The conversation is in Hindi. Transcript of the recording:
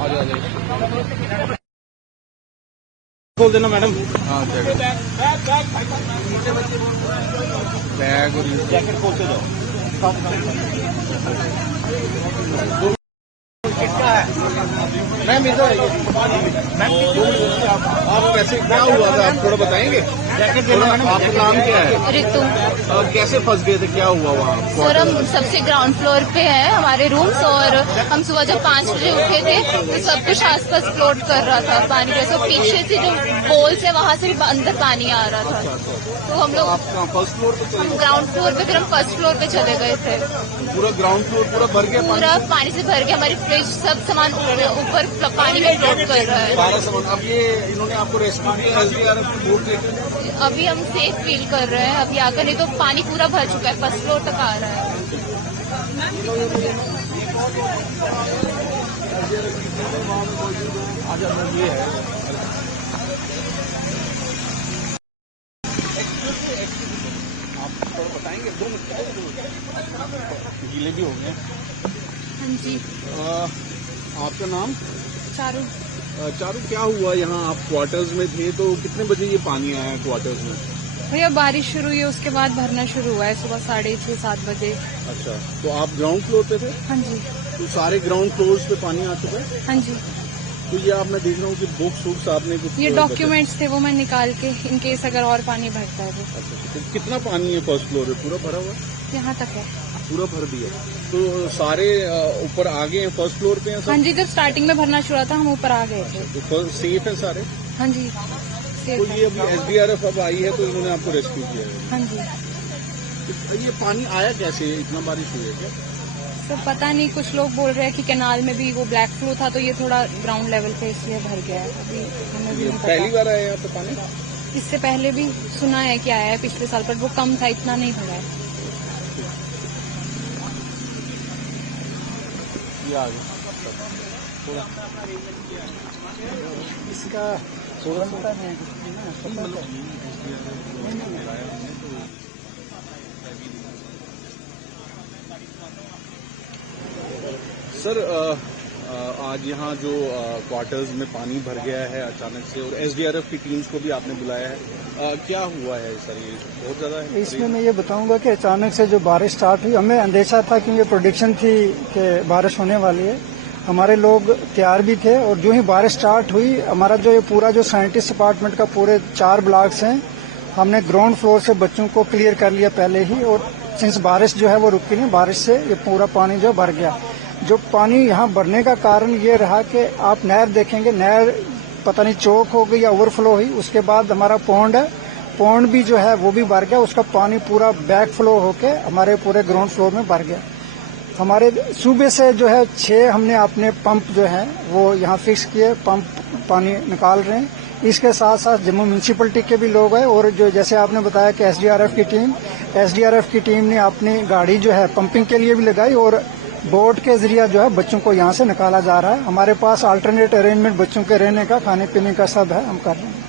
खोल देना मैडम। हाँ बैग और जैकेट खोलते जाओ। मैम इधर आप कैसे क्या हुआ था आप थोड़ा बताएंगे? जैकेट देना मैडम। आपका नाम क्या है? रितु। कैसे फंस गए थे, क्या हुआ वहाँ? सर हम सबसे ग्राउंड फ्लोर पे है हमारे रूम्स, और हम सुबह जब 5 बजे उठे थे तो सब कुछ आसपास फ्लोट कर रहा था पानी जैसे। पीछे से जो पोल्स है वहाँ से भी अंदर पानी आ रहा था। तो हम लोग फर्स्ट फ्लोर पे चले? ग्राउंड फ्लोर पे, फिर हम फर्स्ट फ्लोर पे चले गए थे। पूरा ग्राउंड फ्लोर पूरा भर गया? पूरा पानी से भर गया, हमारी फ्रिज सब सामान ऊपर पानी में फ्लोट कर रहा है। सारा सामान। अब ये इन्होंने आपको रेस्क्यू किया SDRF की बोट लेकर? अभी हम सेफ फील कर रहे हैं अभी आकर, नहीं तो पानी पूरा भर चुका है, फर्स्ट फ्लोर तक आ रहा है। आप थोड़ा बताएंगे? 2 मिनट गीले भी हो गए। हाँ जी। आपका नाम? चारू। चारू, क्या हुआ यहाँ? आप क्वार्टर्स में थे तो कितने बजे ये पानी आया क्वार्टर्स में? भैया बारिश शुरू हुई है, उसके बाद भरना शुरू हुआ है सुबह 6:30-7 बजे। अच्छा, तो आप ग्राउंड फ्लोर पे थे? हाँ जी। तो सारे ग्राउंड फ्लोर्स पे पानी आ चुका है? हाँ जी। तो ये आप मैं देख रहा हूँ कि बुक्स आपने कुछ ये डॉक्यूमेंट्स थे वो मैं निकाल के, इन केस अगर और पानी भरता है वो। अच्छा, तो कितना पानी है फर्स्ट फ्लोर पे? पूरा भरा हुआ? यहाँ तक है। पूरा भर दिया? तो सारे ऊपर आ गए हैं फर्स्ट फ्लोर पे? हाँ जी, जब स्टार्टिंग में भरना शुरू था हम ऊपर आ गए थे। तो सेफ है सारे? हाँ जी तो सेफ है। ये अभी SDRF अब आई है तो इन्होंने आपको रेस्क्यू किया है? हाँ जी। तो ये पानी आया कैसे? इतना बारिश हुई है क्या? सर पता नहीं, कुछ लोग बोल रहे हैं कि कैनाल में भी वो ब्लैक फ्लो था तो ये थोड़ा ग्राउंड लेवल पे इसलिए भर गया है। अभी हमें भी नहीं पहली पता। बार आया यहाँ पे पानी? इससे पहले भी सुना है कि आया है पिछले साल, पर वो कम था, इतना नहीं भरा है। ये आ गया थोड़ा इसका थोड़ा सा सर आज यहाँ जो क्वार्टर्स में पानी भर गया है अचानक से, और SDRF की टीम्स को भी आपने बुलाया है, क्या हुआ है सर? ये बहुत ज्यादा है? इसमें मैं ये बताऊंगा कि अचानक से जो बारिश स्टार्ट हुई, हमें अंदेशा था कि ये प्रेडिक्शन थी कि बारिश होने वाली है। हमारे लोग तैयार भी थे, और जो ही बारिश स्टार्ट हुई हमारा जो ये पूरा जो साइंटिस्ट डिपार्टमेंट का पूरे 4 ब्लॉक्स हैं, हमने ग्राउंड फ्लोर से बच्चों को क्लियर कर लिया पहले ही। और सिंस बारिश जो है वो रुकी नहीं, बारिश से ये पूरा पानी जो भर गया। जो पानी यहाँ भरने का कारण ये रहा कि आप नहर देखेंगे, नहर पता नहीं चौक हो गई या ओवरफ्लो हुई। उसके बाद हमारा पौंड है, पौंड भी जो है वो भी भर गया, उसका पानी पूरा बैक फ्लो होके हमारे पूरे ग्राउंड फ्लोर में भर गया। हमारे सूबे से जो है 6 हमने अपने पंप जो है वो यहाँ फिक्स किए, पंप पानी निकाल रहे हैं। इसके साथ साथ जम्मू म्यूनिसिपलिटी के भी लोग हैं, और जो जैसे आपने बताया कि SDRF की टीम ने अपनी गाड़ी जो है पंपिंग के लिए भी लगाई, और बोट के जरिए जो है बच्चों को यहाँ से निकाला जा रहा है। हमारे पास अल्टरनेट अरेंजमेंट बच्चों के रहने का, खाने पीने का सब है, हम कर रहे हैं।